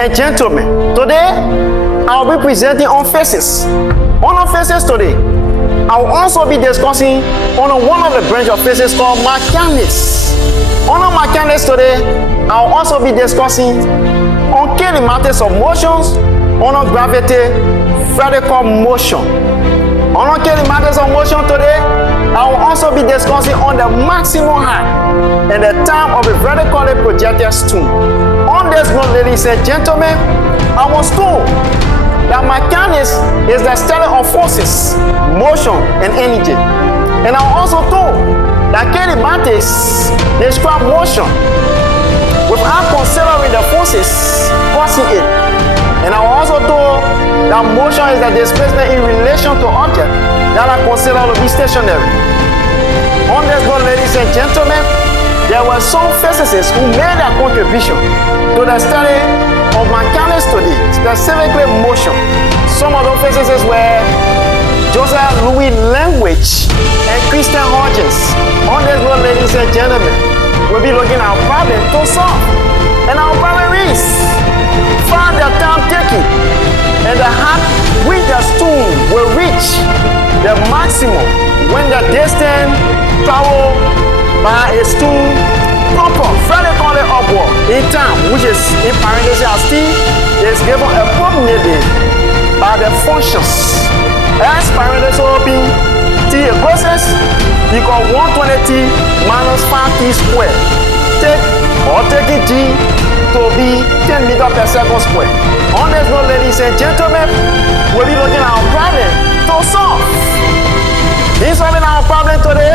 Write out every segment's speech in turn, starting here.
and gentlemen, today I'll be presenting on physics. On physics today, I'll also be discussing on one of the branch of physics called mechanics. On mechanics today, I'll also be discussing on kinematics of motions, on gravity, vertical motion. On kinematics of motion today, I will also be discussing on the maximum height and the time of a vertically projected stone. On this note, ladies and gentlemen, I was told that mechanics is the study of forces, motion, and energy. And I was also told that kinematics describes motion without considering the forces causing it. And I was also told that motion is the displacement in relation to objects that are considered to be stationary. On this note, ladies and gentlemen, there were some physicists who made their contribution to the study of mechanics today, specifically motion. Some of those physicists were Joseph Louis Language and Christian Huygens. On this note, ladies and gentlemen, we'll be looking at a problem to solve. And our problem is find the time taken and the height which the stone will reach the maximum when the distance traveled by a stone proper vertically upward in time, which is in parentheses as t, is given appropriately by the functions s parentheses open t process equal 120t minus 5t squared. Taking g to be 10 meters per second square. On this note, ladies and gentlemen, we'll be looking at our problem to solve. In solving our problem today,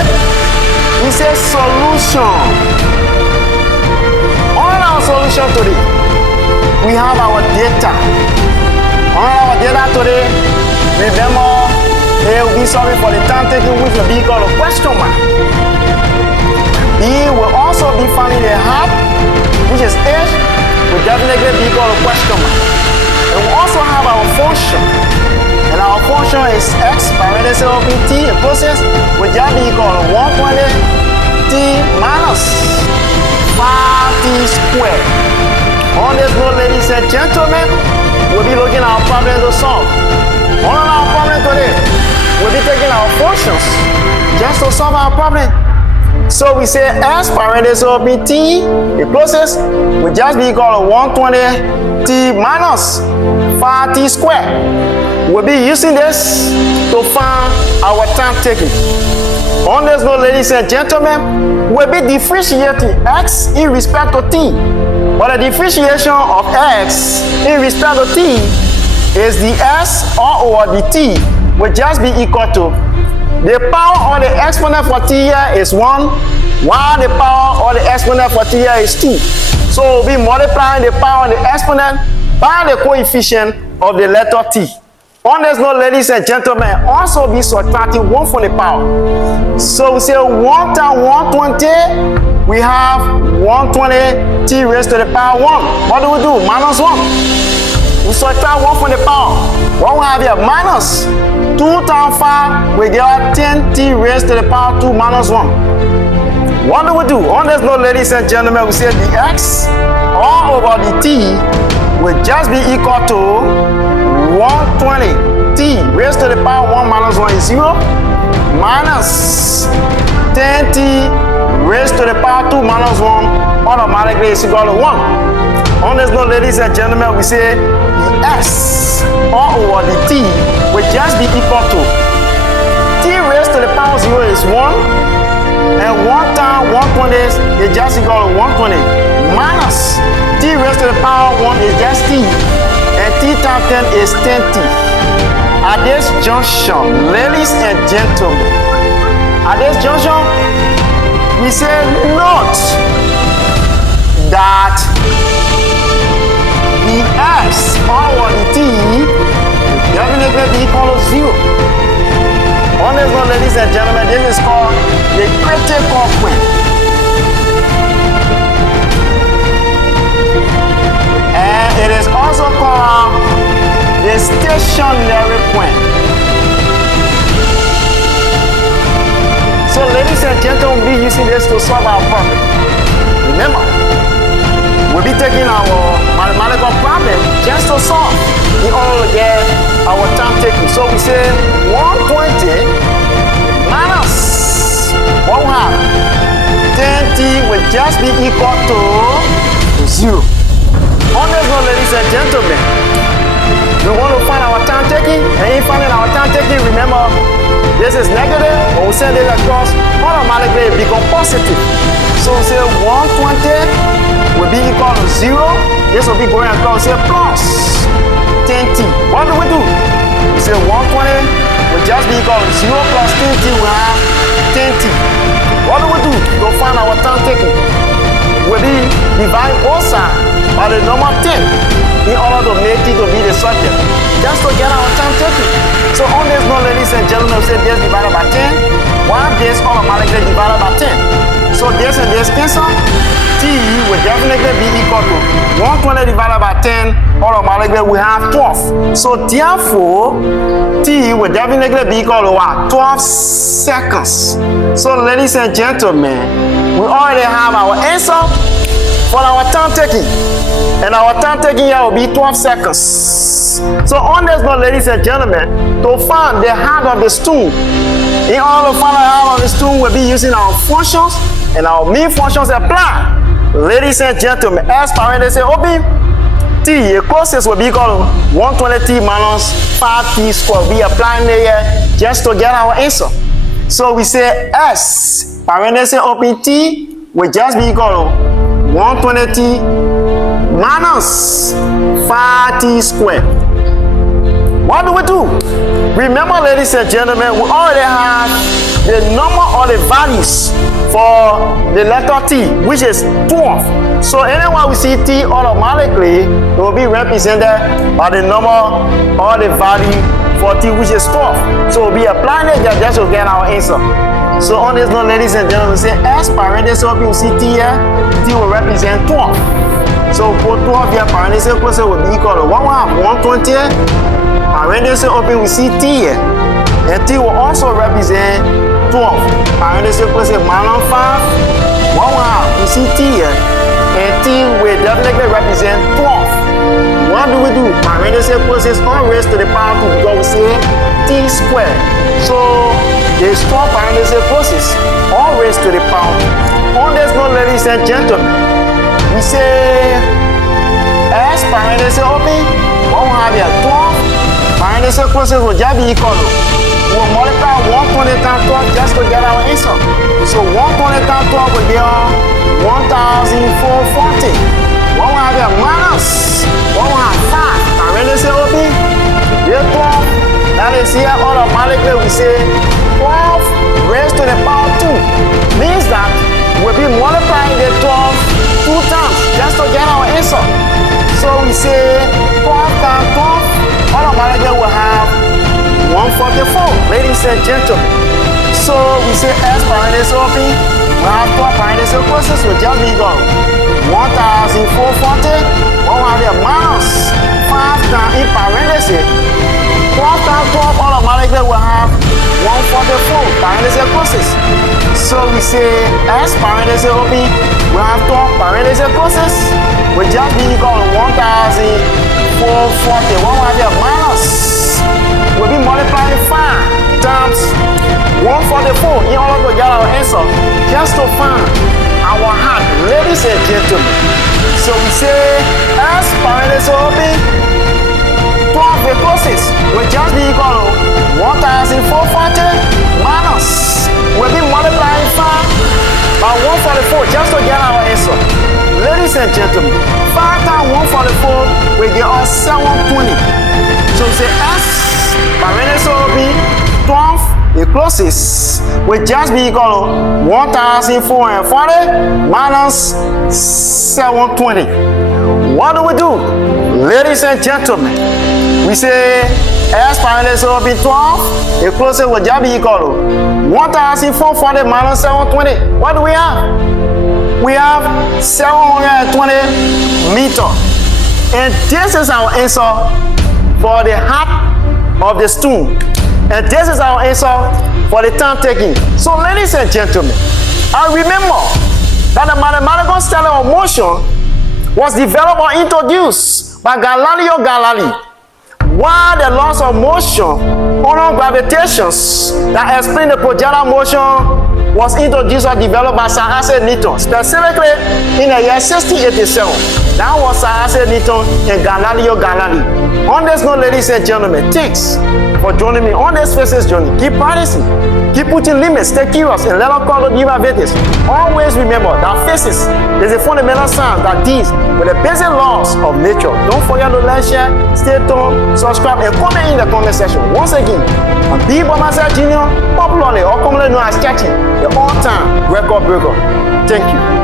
we say solution. On our solution today, we have our data. On our data today, remember, they will be solving for the time taken, which will be called a question mark. B will also be finding the height, which is h, will definitely be called a question mark. And we also have our function. And our function is x parentheses open t, a process will just be called 120t minus 5t squared. On this note, ladies and gentlemen, we'll be looking at our problem to solve. On our problem today, we'll be taking our functions just to solve our problem. So we say s parentheses open t, the process will just be called 120t minus 5t squared. We'll be using this to find our time taken. On this note, ladies and gentlemen, we'll be differentiating x in respect to t. But the differentiation of x in respect to t is the s all over the t will just be equal to the power of the exponent for t here is 1, while the power of the exponent for t here is 2. So we'll be multiplying the power of the exponent by the coefficient of the letter t. On this note, ladies and gentlemen, also be subtracting 1 from the power. So we say 1 times 120, we have 120 t raised to the power 1. What do? Minus 1. We subtract 1 from the power. What we have here? Minus 2 times 5, we get 10t raised to the power 2 minus 1. What do? On this note, ladies and gentlemen, we say the x all over the t will just be equal to 120t raised to the power 1 minus 1 is 0 minus 10t raised to the power 2 minus 1 automatically is equal to 1. On this note, ladies and gentlemen, we say the s all over the t will just be equal to t raised to the power 0 is 1, and 1 times 120 is just equal to 120 minus t raised to the power 1 is just t, and t times 10 is 10t. At this junction, ladies and gentlemen, at this junction, we say note that the x all over the t definitely be equal to 0. On this one, ladies and gentlemen, this is called the critical point. And it is also called the stationary point. So, ladies and gentlemen, we'll be using this to solve our problem. Remember, we'll be taking our mathematical problem to solve in order to get our time taking. So we say 120 minus what we have 10t will just be equal to 0. On this note, ladies and gentlemen, we want to find our time taking, and in finding our time taking, remember this is negative. When we send it across, automatically it becomes positive. So we say 120 will be equal to 0. This will be going across, say plus 10t. What do? We say 120 will just be equal to 0 plus 10t. We have 10t. What do? To find our time taking, will be divide both sides by the number 10 in order to make it to be the subject, just to get our time taking. So on this note, ladies and gentlemen, we say this divided by 10, while this automatically divided by 10. So this and this cancel. T will definitely be equal to 120 divided by 10, automatically we have 12. So therefore, T will definitely be equal to what? 12 seconds. So ladies and gentlemen, we already have our answer for our time taking, and our time taking here will be 12 seconds. So on this note, ladies and gentlemen, to find the height of the stool, in order to find the height of the stool, we'll be using our functions, and our mean functions apply. Ladies and gentlemen, as parentheses open, t closest will be equal to 120t minus 5t squared. We applying here just to get our answer. So we say s parentheses open t will just be equal to 120t minus 5t squared. What do? Remember, ladies and gentlemen, we already have the number or the values for the letter t, which is 12. So anywhere we see t, automatically it will be represented by the number or the value for t, which is 12. So we'll be applying it just to get our answer. So on this note, ladies and gentlemen, we say as parentheses open, we see t here, t will represent 12. So for 12 here, parentheses closer will be equal to 120. Parentheses open, we see t here, and t will also represent 12. Parentheses closer minus 5. We see t here, and t will definitely represent 12. What do? Parentheses closer all raised to the power 2 because we say t squared. So there's 12 parentheses closest, all raised to the power. On this note, ladies and gentlemen, we say as parentheses open, what we have here 12. Parentheses closest will just be equal to, we'll multiply 120 times 12 just to get our answer. So 120 times 12 will be 1,440. What we have here minus, what we have 5. Parentheses open, here 12. That is here automatically we say 12 raised to the power 2. Means that we'll be multiplying the 12 2 times just to get our answer. So we say 12 times 12, automatically we'll have 144, ladies and gentlemen. So we say as parentheses open, we have 12 parentheses closest will just be equal 1,440. What we have here minus 5 times in parentheses. 12 times 12 automatically will have 144 parentheses closest. So we say as parentheses open, we have 12 parentheses closest will just be equal to 1,440. What we have here minus will be multiplying 5 times 144 in order to get our answer, just to find our height, ladies and gentlemen. So we say as parentheses open, 12 the closest will just be equal to 1,440 minus will be multiplying 5 by 144 just to get our answer. Ladies and gentlemen, 5 times 144 will give us 720. So we say S parentheses open 12 the closest will just be equal to 1,440 minus 720. What do? Ladies and gentlemen, we say as parentheses open 12, the closest will just be equal to 1,440 minus 720. What do we have? We have 720 meters. And this is our answer for the height of the stone. And this is our answer for the time taking. So ladies and gentlemen, I remember that the mathematical style of motion was developed or introduced by Galileo Galilei, why the laws of motion, on gravitations that explain the projectile motion was introduced or developed by Sir Isaac Newton, specifically in the year 1687. That was Sir Isaac Newton and Galileo Galilei. On this note, ladies and gentlemen, thanks for joining me on this physics journey. Keep practicing, keep putting limits, stay curious, and let us call the innovators. Always remember that physics is a fundamental science that deals with the basic laws of nature. Don't forget to like, share, stay tuned, subscribe, and comment in the comment section. Once again, I'm B. Bomasa Jr., popularly or commonly known as Chachi, the all-time record breaker. Thank you.